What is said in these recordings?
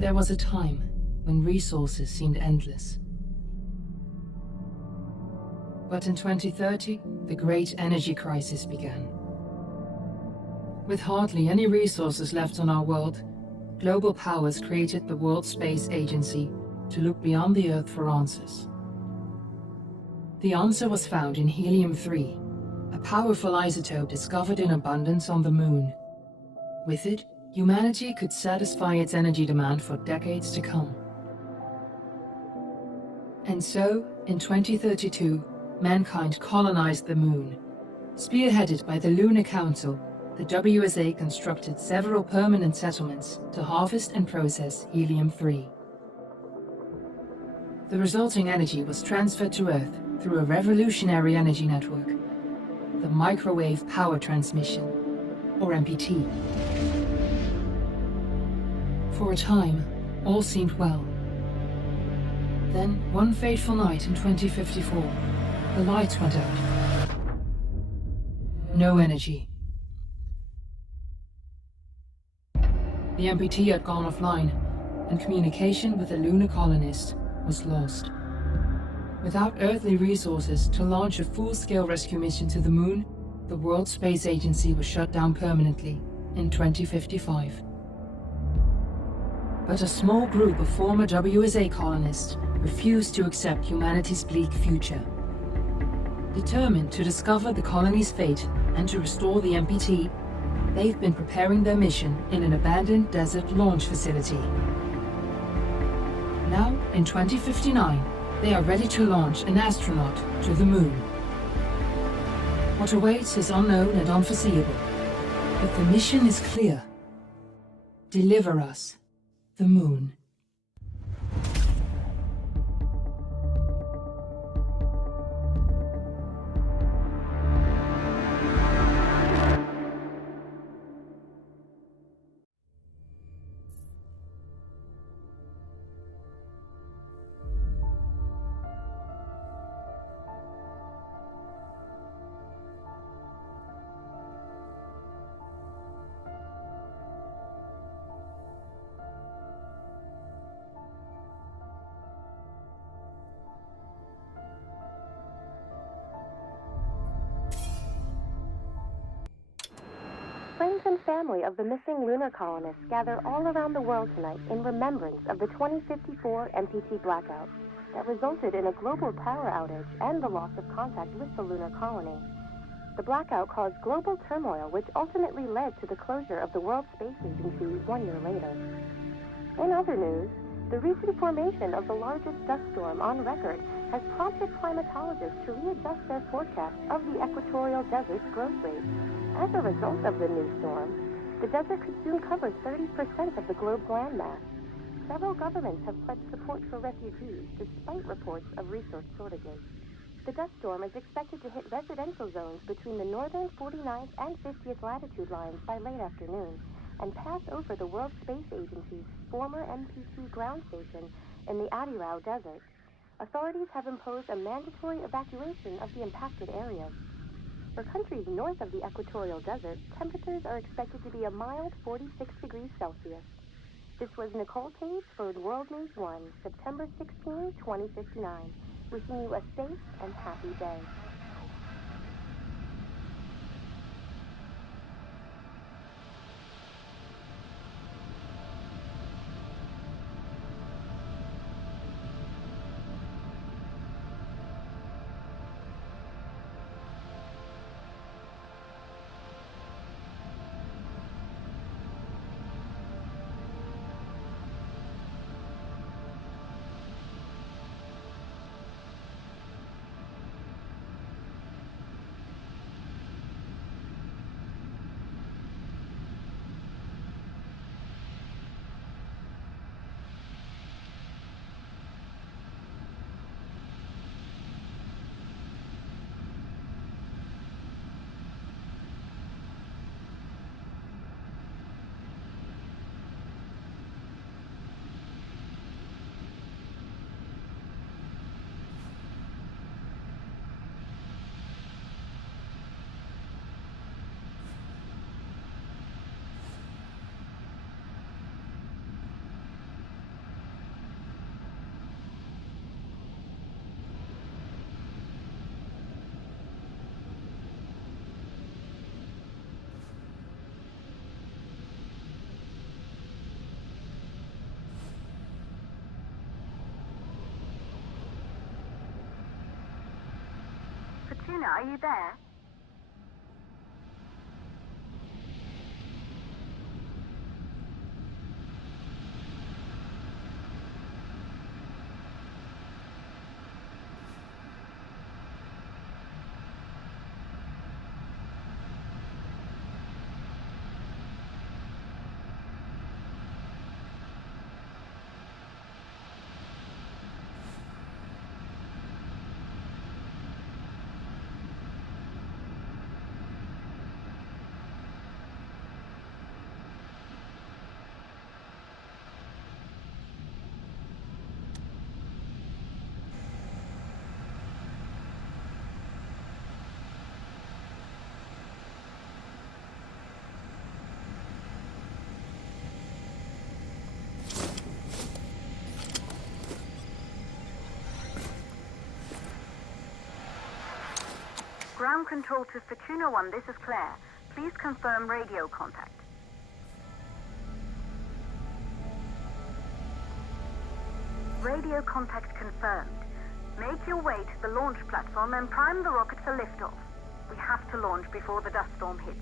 There was a time when resources seemed endless. But in 2030, the great energy crisis began. With hardly any resources left on our world, global powers created the World Space Agency to look beyond the Earth for answers. The answer was found in helium-3, a powerful isotope discovered in abundance on the Moon. With it, humanity could satisfy its energy demand for decades to come. And so, in 2032, mankind colonized the Moon. Spearheaded by the Lunar Council, the WSA constructed several permanent settlements to harvest and process helium-3. The resulting energy was transferred to Earth through a revolutionary energy network, the Microwave Power Transmission, or MPT. For a time, all seemed well. Then, one fateful night in 2054, the lights went out. No energy. The MPT had gone offline, and communication with the lunar colonist was lost. Without earthly resources to launch a full-scale rescue mission to the Moon, the World Space Agency was shut down permanently in 2055. But a small group of former WSA colonists refused to accept humanity's bleak future. Determined to discover the colony's fate and to restore the MPT, they've been preparing their mission in an abandoned desert launch facility. Now, in 2059, they are ready to launch an astronaut to the Moon. What awaits is unknown and unforeseeable, but the mission is clear. Deliver us the Moon. Friends and family of the missing lunar colonists gather all around the world tonight in remembrance of the 2054 MPT blackout that resulted in a global power outage and the loss of contact with the lunar colony. The blackout caused global turmoil, which ultimately led to the closure of the World Space Agency 1 year later. In other news, the recent formation of the largest dust storm on record has prompted climatologists to readjust their forecast of the equatorial desert's growth rate. As a result of the new storm, the desert could soon cover 30% of the globe's landmass. Several governments have pledged support for refugees, despite reports of resource shortages. The dust storm is expected to hit residential zones between the northern 49th and 50th latitude lines by late afternoon, and pass over the World Space Agency's former MPT ground station in the Adirau Desert. Authorities have imposed a mandatory evacuation of the impacted areas. For countries north of the equatorial desert, temperatures are expected to be a mild 46 degrees Celsius. This was Nicole Page for World News 1, September 16, 2059. Wishing you a safe and happy day. Luna, are you there? Ground control to Fortuna 1, this is Claire. Please confirm radio contact. Radio contact confirmed. Make your way to the launch platform and prime the rocket for liftoff. We have to launch before the dust storm hits.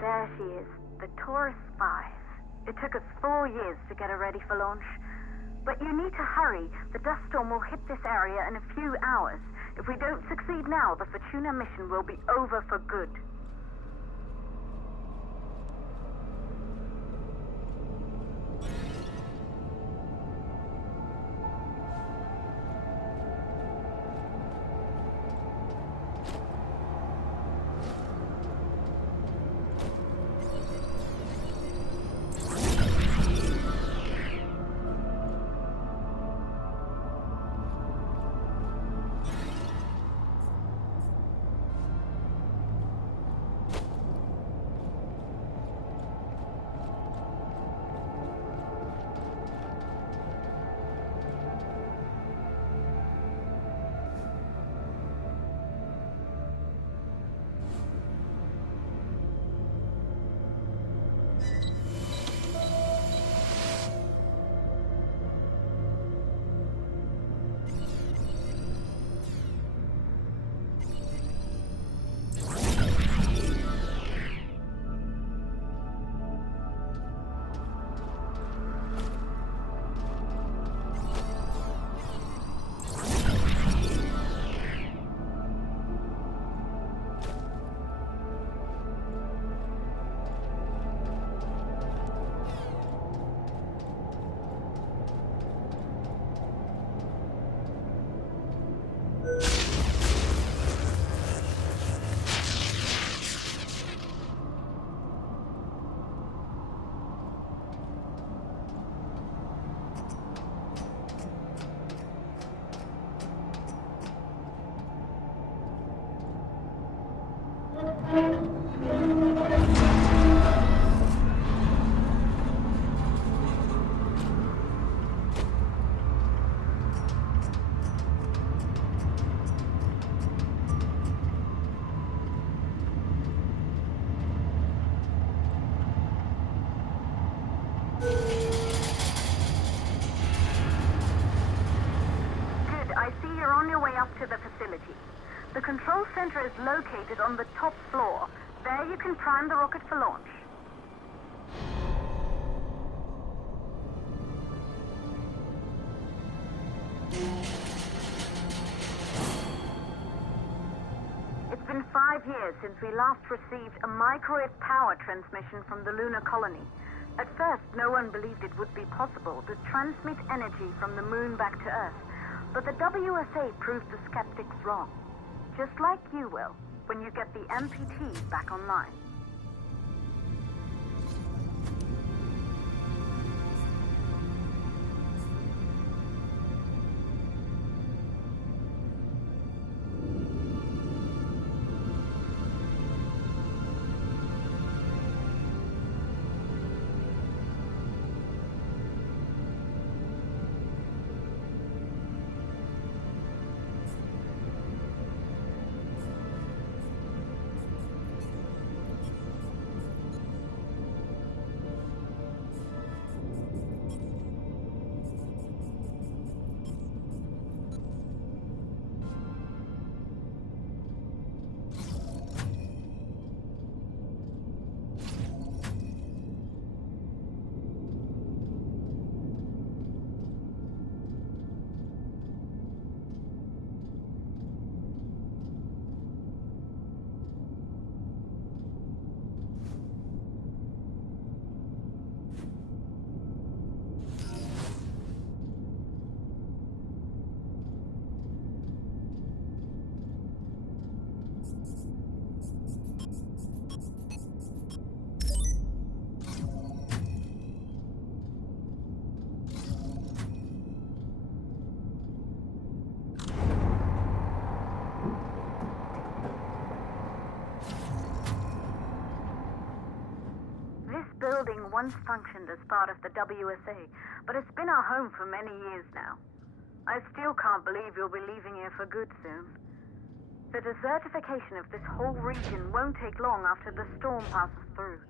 There she is, the Taurus 5. It took us 4 years to get her ready for launch. But you need to hurry. The dust storm will hit this area in a few hours. If we don't succeed now, the Fortuna mission will be over for good. To the facility. The control center is located on the top floor. There you can prime the rocket for launch. It's been 5 years since we last received a microwave power transmission from the lunar colony. At first, no one believed it would be possible to transmit energy from the moon back to Earth. But the WSA proved the skeptics wrong. Just like you will, when you get the MPT back online. once functioned as part of the WSA, but it's been our home for many years now. I still can't believe you'll be leaving here for good soon. The desertification of this whole region won't take long after the storm passes through.